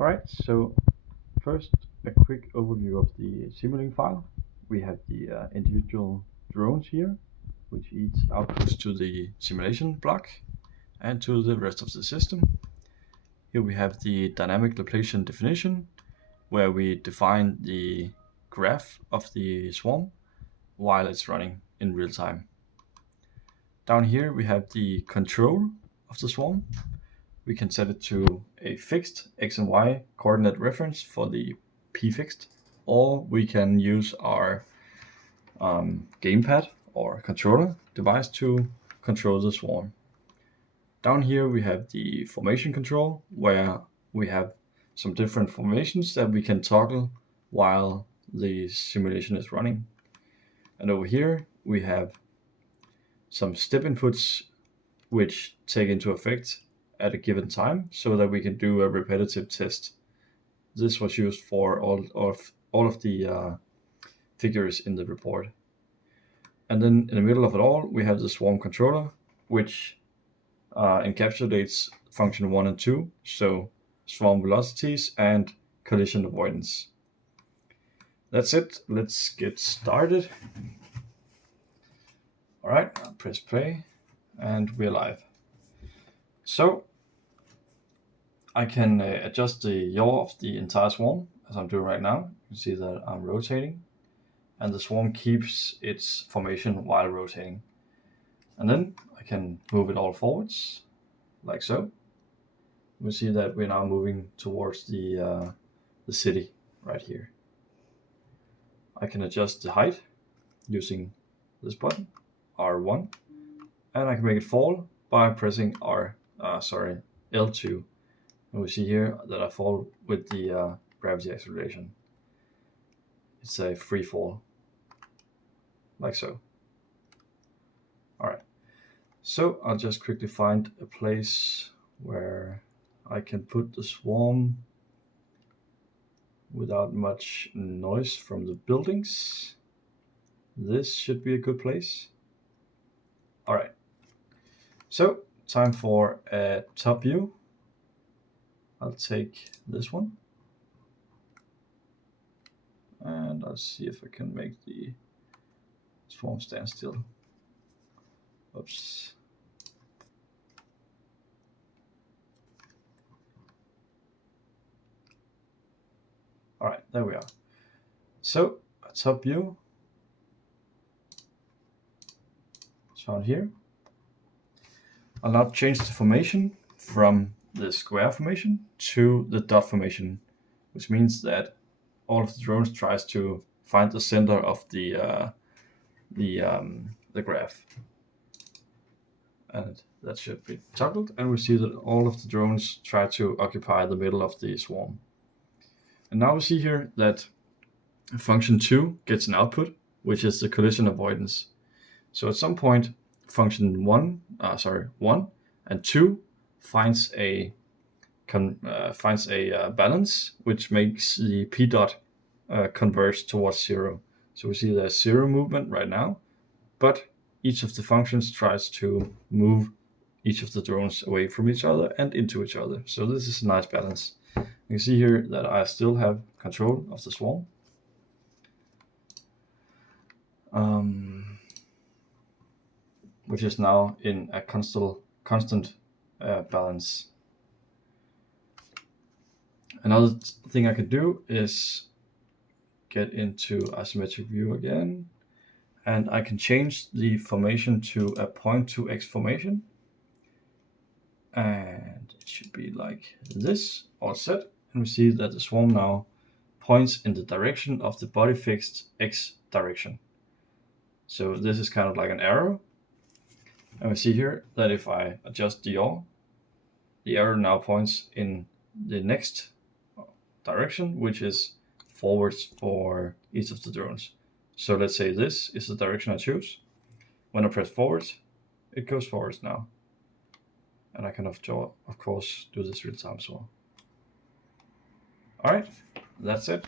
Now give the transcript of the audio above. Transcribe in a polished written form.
Alright, so first a quick overview of the Simulink file. We have the individual drones here, which each outputs to the simulation block and to the rest of the system. Here we have the dynamic Laplacian definition, where we define the graph of the swarm while it's running in real time. Down here we have the control of the swarm. We can set it to a fixed x and y coordinate reference for the p-fixed, or we can use our gamepad or controller device to control the swarm. Down here we have the formation control, where we have some different formations that we can toggle while the simulation is running. And over here we have some step inputs which take into effect at a given time so that we can do a repetitive test. This was used for all of the figures in the report. And then in the middle of it all, we have the swarm controller, which encapsulates function 1 and 2, so swarm velocities and collision avoidance. That's it. Let's get started. All right, I'll press play and we're live. So I can adjust the yaw of the entire swarm, as I'm doing right now. You can see that I'm rotating, and the swarm keeps its formation while rotating. And then I can move it all forwards, like so. We see that we're now moving towards the city right here. I can adjust the height using this button, R1, and I can make it fall by pressing L2. And we see here that I fall with the gravity acceleration. It's a free fall, like so. All right, so I'll just quickly find a place where I can put the swarm without much noise from the buildings. This should be a good place. All right, so time for a top view. I'll take this one, and I'll see if I can make the swarm stand still. Oops. All right, there we are. So a top view, shown here. I'll now change the formation from the square formation to the dot formation, which means that all of the drones tries to find the center of the graph, and that should be toggled. And we see that all of the drones try to occupy the middle of the swarm. And now we see here that function 2 gets an output, which is the collision avoidance. So at some point, function 1 and 2 finds a balance, which makes the p dot converge towards 0. So we see there's 0 movement right now, but each of the functions tries to move each of the drones away from each other and into each other. So this is a nice balance. You can see here that I still have control of the swarm. Which is now in a constant balance. Another thing I could do is get into isometric view again, and I can change the formation to a 0.2x formation, and it should be like this, all set. And we see that the swarm now points in the direction of the body fixed x direction. So this is kind of like an arrow. And we see here that if I adjust the yaw, the arrow now points in the next direction, which is forwards for each of the drones. So let's say this is the direction I choose. When I press forwards, it goes forwards now. And I can of course do this real time as well. All right, that's it.